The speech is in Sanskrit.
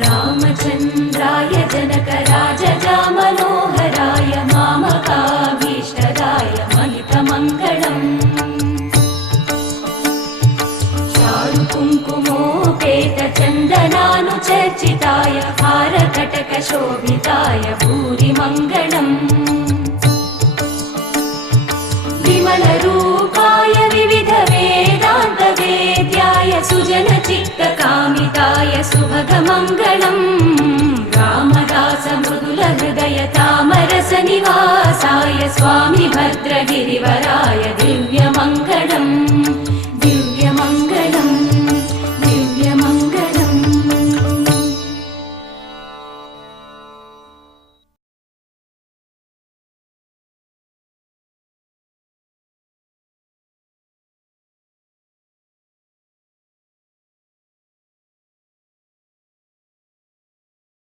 रामचन्द्राय जनकराजजामनोहराय मामकाभीष्टदाय महितमङ्गलम् चारुकुङ्कुमोपेतचन्दनानुचर्चिताय हारकटकशोभिताय भूरिमङ्गलम् विमलरूपाय विविधवेदान्तवेद्याय सुजनचित्तकामिताय सुभगमङ्गलम् रामदासमृदुलहृदय तामरसनिवासाय स्वामि भद्रगिरिवराय दिव्यमङ्गलम्